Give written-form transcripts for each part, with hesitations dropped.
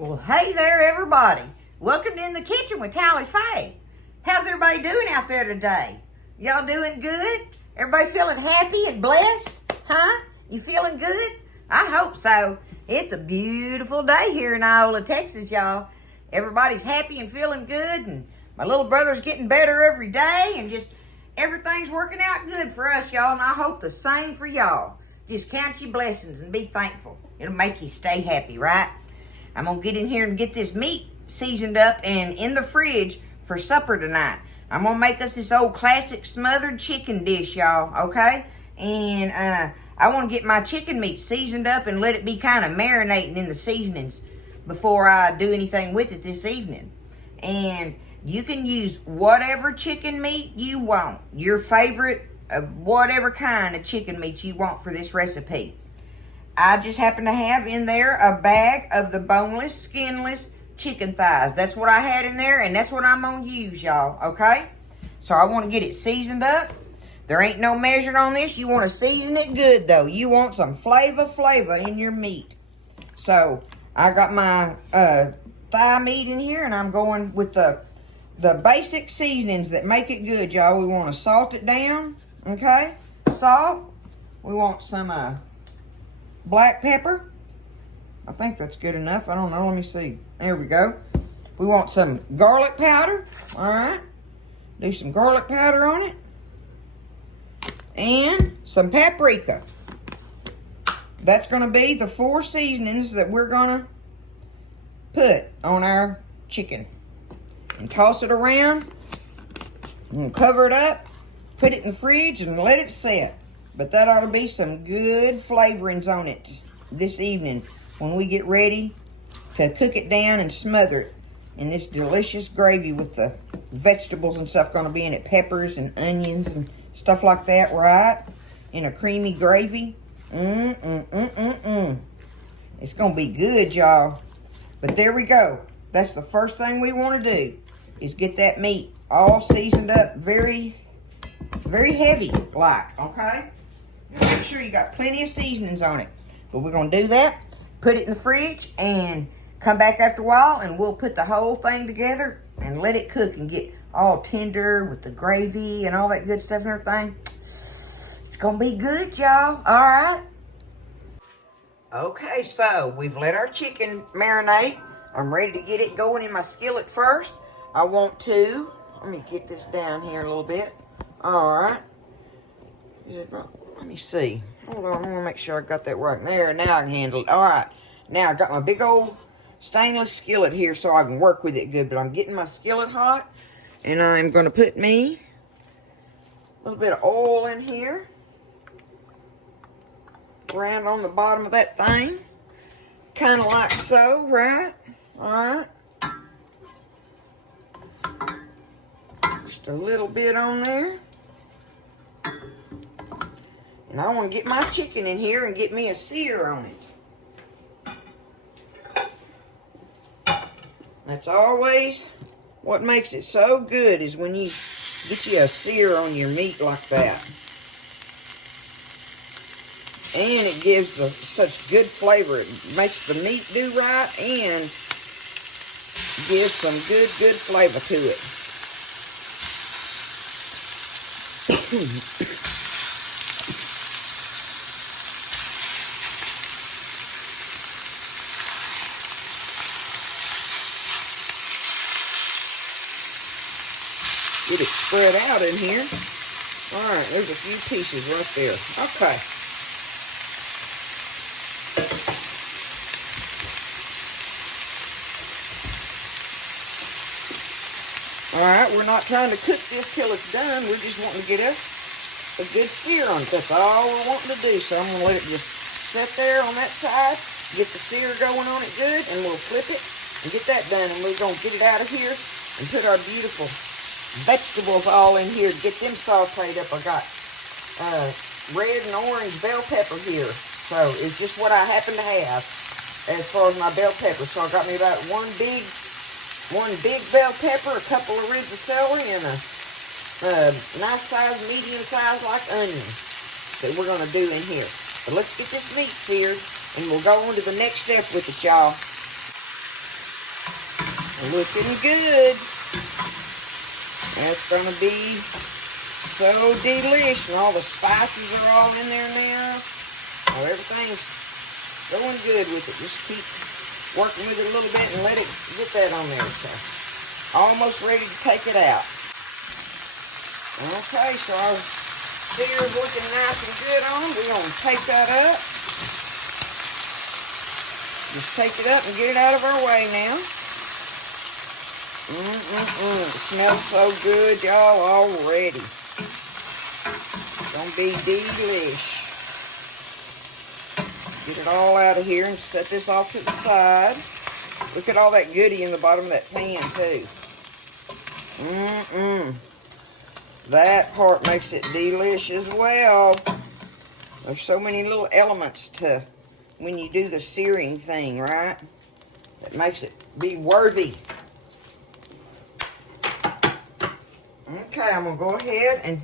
Well, hey there, everybody. Welcome to In the Kitchen with Tally Faye. How's everybody doing out there today? Y'all doing good? Everybody feeling happy and blessed? Huh? You feeling good? I hope so. It's a beautiful day here in Iola, Texas, y'all. Everybody's happy and feeling good, and my little brother's getting better every day, and just everything's working out good for us, y'all, and I hope the same for y'all. Just count your blessings and be thankful. It'll make you stay happy, right? I'm going to get in here and get this meat seasoned up and in the fridge for supper tonight. I'm going to make us this old classic smothered chicken dish, y'all, okay? And I want to get my chicken meat seasoned up and let it be kind of marinating in the seasonings before I do anything with it this evening. And you can use whatever chicken meat you want, your favorite of whatever kind of chicken meat you want for this recipe. I just happen to have in there a bag of the boneless, skinless chicken thighs. That's what I had in there, and that's what I'm going to use, y'all, okay? So I want to get it seasoned up. There ain't no measuring on this. You want to season it good, though. You want some flavor in your meat. So I got my thigh meat in here, and I'm going with the basic seasonings that make it good, y'all. We want to salt it down, okay? Salt. We want some black pepper. I think that's good enough. I don't know. Let me see. There we go. We want some garlic powder. All right. Do some garlic powder on it. And some paprika. That's going to be the 4 seasonings that we're going to put on our chicken. And toss it around. And cover it up. Put it in the fridge and let it set. But that ought to be some good flavorings on it this evening when we get ready to cook it down and smother it in this delicious gravy with the vegetables and stuff going to be in it. Peppers and onions and stuff like that, right? In a creamy gravy. It's going to be good, y'all. But there we go. That's the first thing we want to do is get that meat all seasoned up very heavy like, okay? Now make sure you got plenty of seasonings on it. But we're going to do that, put it in the fridge, and come back after a while, and we'll put the whole thing together and let it cook and get all tender with the gravy and all that good stuff and everything. It's going to be good, y'all. All right? Okay, so we've let our chicken marinate. I'm ready to get it going in my skillet first. I want to, let me get this down here a little bit. All right. Is it right? Let me see. Hold on, I want to make sure I got that right there. Now I can handle it. All right. Now I got my big old stainless skillet here so I can work with it good. But I'm getting my skillet hot. And I'm going to put me a little bit of oil in here. Around on the bottom of that thing. Kind of like so, right? All right. Just a little bit on there. And I want to get my chicken in here and get me a sear on it. That's always what makes it so good is when you get you a sear on your meat like that. And it gives such good flavor. It makes the meat do right and gives some good flavor to it. Get it spread out in here. All right, there's a few pieces right there. Okay. All right, we're not trying to cook this till it's done. We're just wanting to get us a good sear on it. That's all we're wanting to do. So I'm going to let it just sit there on that side, get the sear going on it good, and we'll flip it and get that done. And we're going to get it out of here and put our beautiful vegetables all in here. Get them sauteed up. I got red and orange bell pepper here. So it's just what I happen to have as far as my bell pepper. So I got me about one big bell pepper, a couple of ribs of celery, and a nice size, medium size like onion that we're going to do in here. But let's get this meat seared, and we'll go on to the next step with it, y'all. Looking good. That's gonna be so delish, and all the spices are all in there now. Oh, everything's going good with it. Just keep working with it a little bit and let it get that on there. So, almost ready to take it out. Okay, so our sear is looking nice and good on. We're gonna take that up. Just take it up and get it out of our way now. It smells so good, y'all, already. It's gonna be delish. Get it all out of here and set this off to the side. Look at all that goodie in the bottom of that pan, too. That part makes it delish as well. There's so many little elements to when you do the searing thing, right? That makes it be worthy. Okay, I'm going to go ahead and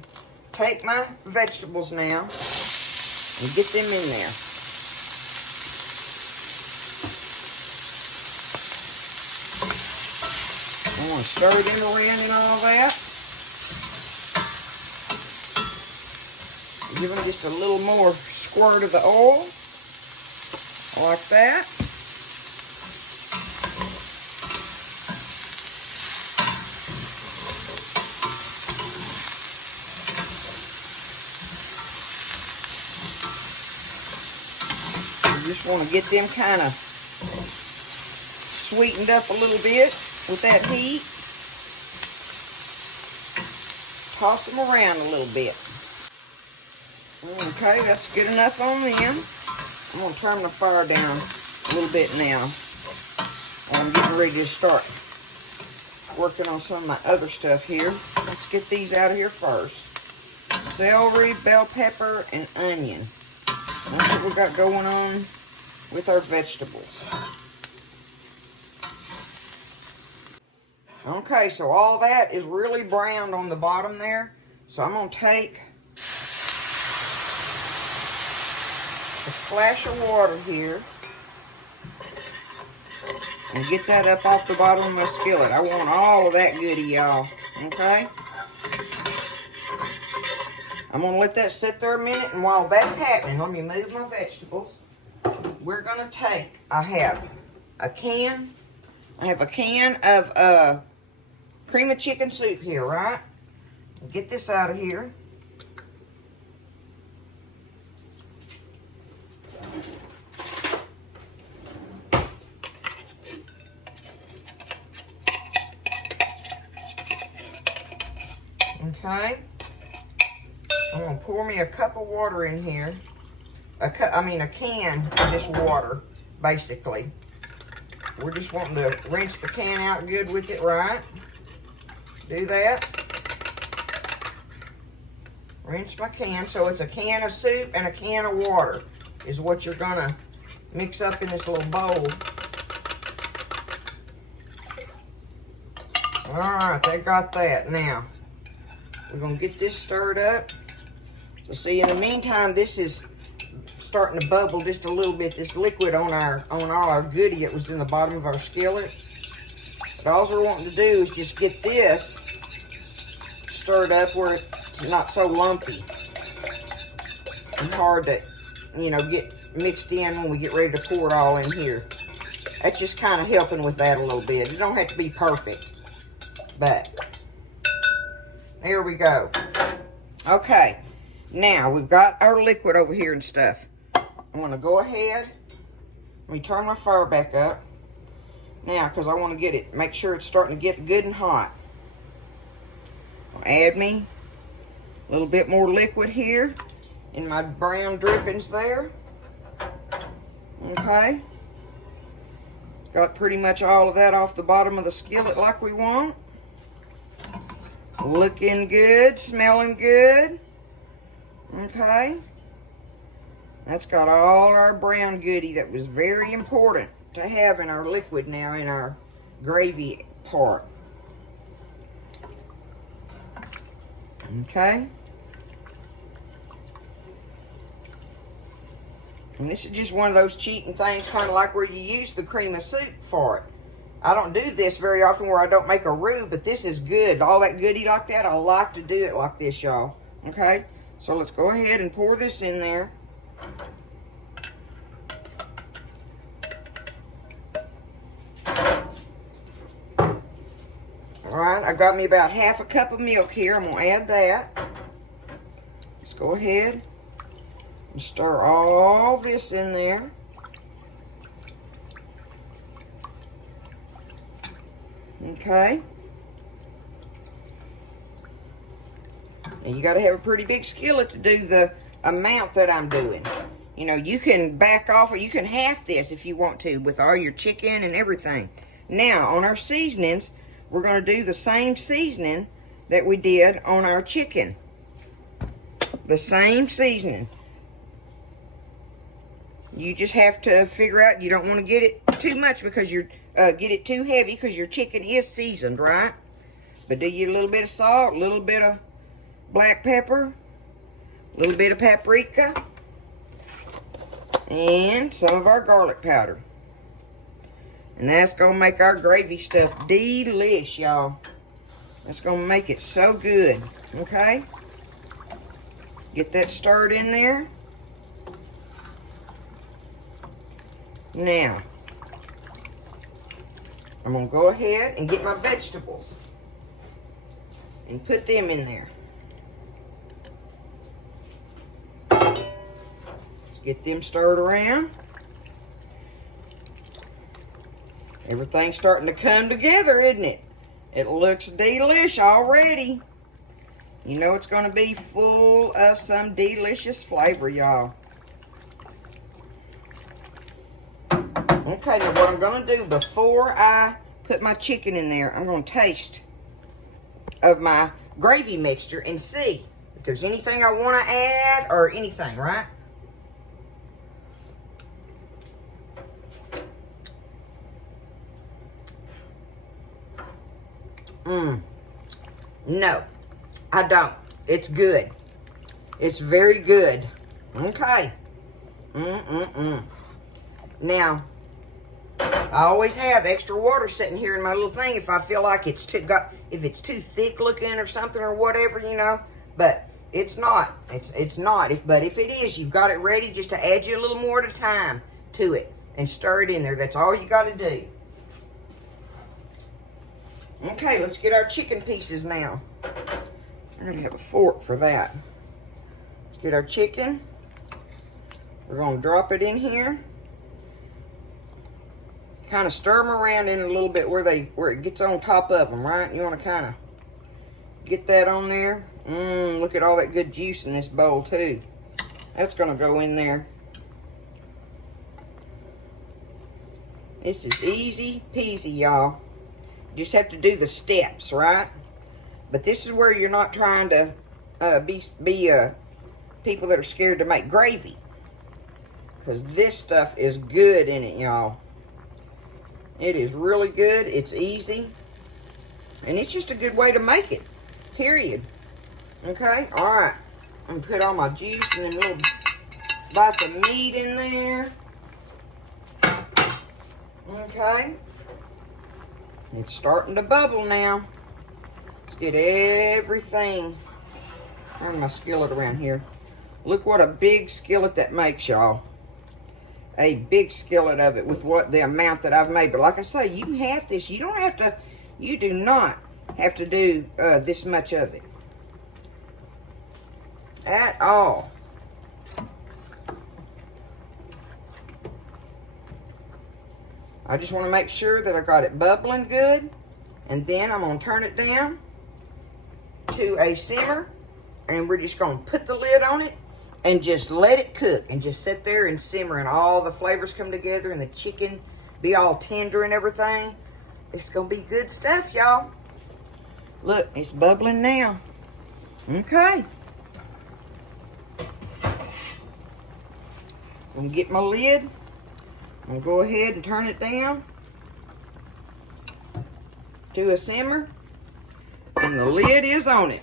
take my vegetables now and get them in there. I'm going to stir them around and all that. Give them just a little more squirt of the oil, like that. You just want to get them kind of sweetened up a little bit with that heat. Toss them around a little bit. Okay, that's good enough on them. I'm going to turn the fire down a little bit now. I'm getting ready to start working on some of my other stuff here. Let's get these out of here first. Celery, bell pepper, and onion. That's what we got going on with our vegetables. Okay, so all that is really browned on the bottom there. So I'm going to take a splash of water here and get that up off the bottom of my skillet. I want all of that goodie, y'all. Okay? I'm going to let that sit there a minute, and while that's happening, let me move my vegetables. We're going to take, I have a can of cream of chicken soup here, right? Get this out of here. Okay. I'm going to pour me a cup of water in here. A can of this water, basically. We're just wanting to rinse the can out good with it, right? Do that. Rinse my can. So it's a can of soup and a can of water is what you're going to mix up in this little bowl. Alright, they got that. Now, we're going to get this stirred up. So see, in the meantime, this is starting to bubble just a little bit, this liquid on all our goodie that was in the bottom of our skillet. But all we're wanting to do is just get this stirred up where it's not so lumpy and hard to, get mixed in when we get ready to pour it all in here. That's just kind of helping with that a little bit. It don't have to be perfect, but there we go. Okay, now we've got our liquid over here and stuff. I'm going to go ahead. Let me turn my fire back up. Now, because I want to make sure it's starting to get good and hot. I'll add me a little bit more liquid here in my brown drippings there. Okay. Got pretty much all of that off the bottom of the skillet like we want. Looking good, smelling good. Okay. That's got all our brown goodie that was very important to have in our liquid now in our gravy part. Okay. And this is just one of those cheating things, kind of like where you use the cream of soup for it. I don't do this very often where I don't make a roux, but this is good. All that goodie like that, I like to do it like this, y'all. Okay? So let's go ahead and pour this in there. Alright, I've got me about half a cup of milk here. I'm going to add that. Let's go ahead and stir all this in there. Okay. And you got to have a pretty big skillet to do the amount that I'm doing. You know, you can back off or you can half this if you want to with all your chicken and everything. Now, on our seasonings, we're going to do the same seasoning that we did on our chicken. The same seasoning. You just have to figure out you don't want to get it too much because you're get it too heavy because your chicken is seasoned, right? But do you a little bit of salt, a little bit of black pepper, a little bit of paprika, and some of our garlic powder. And that's going to make our gravy stuff delish, y'all. That's going to make it so good, okay? Get that stirred in there. Now, I'm going to go ahead and get my vegetables and put them in there. Let's get them stirred around. Everything's starting to come together, isn't it? It looks delish already. You know it's going to be full of some delicious flavor, y'all. Okay, now what I'm going to do before I put my chicken in there, I'm going to taste of my gravy mixture and see if there's anything I want to add or anything, right? No, I don't. It's good. It's very good. Okay. Now, I always have extra water sitting here in my little thing if I feel like it's if it's too thick looking or something or whatever, you know. But it's not. It's not. But if it is, you've got it ready just to add you a little more at a time to it and stir it in there. That's all you got to do. Okay, let's get our chicken pieces now. I'm going to have a fork for that. Let's get our chicken. We're going to drop it in here. Kind of stir them around in a little bit where it gets on top of them, right? You want to kind of get that on there. Look at all that good juice in this bowl too. That's going to go in there. This is easy peasy, y'all. Just have to do the steps, right? But this is where you're not trying to be people that are scared to make gravy. Because this stuff is good in it, y'all. It is really good. It's easy. And it's just a good way to make it. Period. Okay? Alright. I'm going to put all my juice and then little bites of meat in there. Okay? It's starting to bubble now. Let's get everything. Turn my skillet around here. Look what a big skillet that makes, y'all. A big skillet of it with the amount that I've made. But like I say, you can have this. You don't have to, you do not have to do this much of it. At all. I just want to make sure that I got it bubbling good. And then I'm going to turn it down to a simmer. And we're just going to put the lid on it and just let it cook. And just sit there and simmer and all the flavors come together and the chicken be all tender and everything. It's going to be good stuff, y'all. Look, it's bubbling now. Okay. I'm going to get my lid. I'm going to go ahead and turn it down to a simmer. And the lid is on it.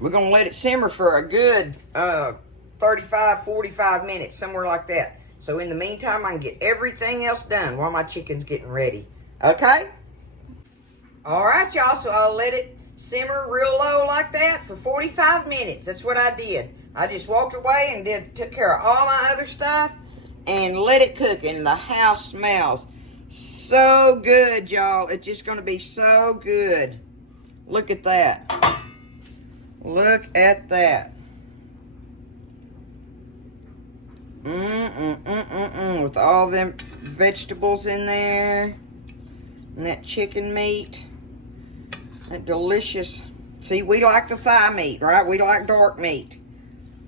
We're going to let it simmer for a good 35, 45 minutes, somewhere like that. So in the meantime, I can get everything else done while my chicken's getting ready. Okay? All right, y'all, so I'll let it simmer real low like that for 45 minutes. That's what I did. I just walked away and took care of all my other stuff and let it cook, and the house smells so good, y'all. It's just going to be so good. Look at that. Look at that. With all them vegetables in there and that chicken meat. That delicious. See, we like the thigh meat, right? We like dark meat.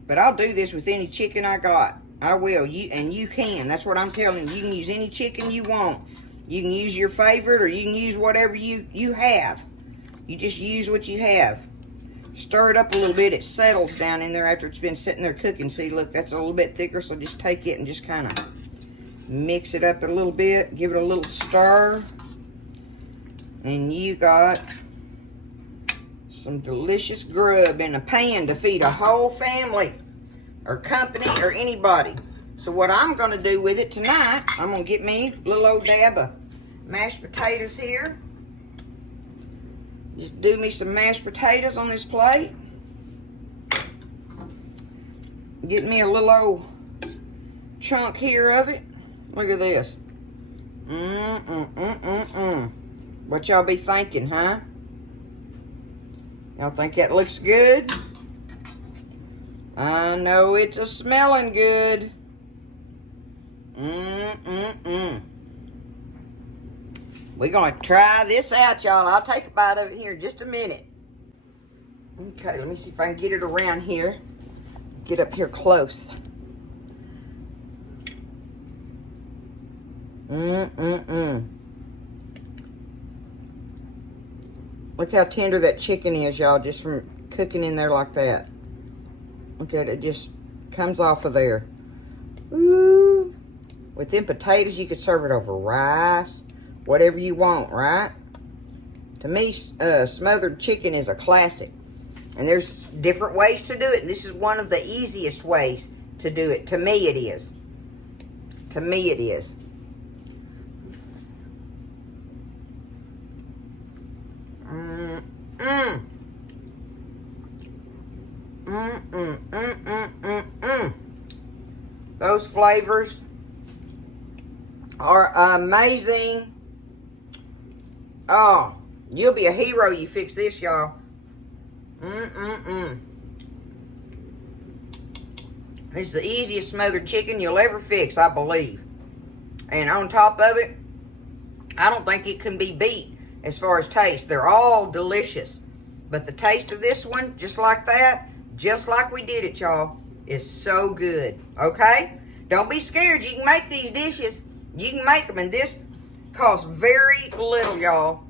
But I'll do this with any chicken I got. I will. You can. That's what I'm telling you. You can use any chicken you want. You can use your favorite, or you can use whatever you have. You just use what you have. Stir it up a little bit. It settles down in there after it's been sitting there cooking. See, look, that's a little bit thicker, so just take it and just kind of mix it up a little bit. Give it a little stir. And you got some delicious grub in a pan to feed a whole family or company or anybody. So what I'm going to do with it tonight, I'm going to get me a little old dab of mashed potatoes here. Just do me some mashed potatoes on this plate. Get me a little old chunk here of it. Look at this. What y'all be thinking, huh? Y'all think that looks good? I know it's a smelling good. We're going to try this out, y'all. I'll take a bite of it here in just a minute. Okay, let me see if I can get it around here. Get up here close. Look how tender that chicken is, y'all, just from cooking in there like that. Look at it, just comes off of there. Ooh. With them potatoes, you could serve it over rice, whatever you want, right? To me, smothered chicken is a classic. And there's different ways to do it. And this is one of the easiest ways to do it. To me, it is. To me, it is. Those flavors are amazing. Oh, you'll be a hero you fix this, y'all. This is the easiest smothered chicken you'll ever fix, I believe. And on top of it, I don't think it can be beat as far as taste. They're all delicious. But the taste of this one, just like that, just like we did it, y'all, is so good. Okay? Don't be scared. You can make these dishes. You can make them. And this costs very little, y'all.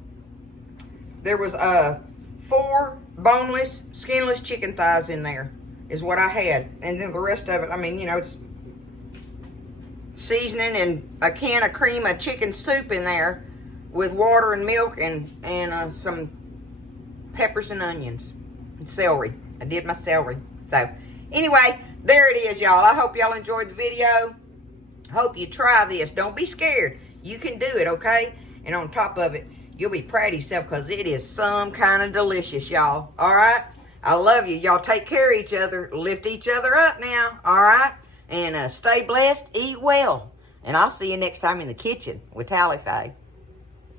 There was 4 boneless, skinless chicken thighs in there is what I had. And then the rest of it, I mean, you know, it's seasoning and a can of cream of chicken soup in there with water and milk and some peppers and onions and celery. I did my celery. So, anyway, there it is, y'all. I hope y'all enjoyed the video. Hope you try this. Don't be scared. You can do it, okay? And on top of it, you'll be proud of yourself because it is some kind of delicious, y'all. All right? I love you. Y'all take care of each other. Lift each other up now. All right? And stay blessed. Eat well. And I'll see you next time in the kitchen with Tally Faye.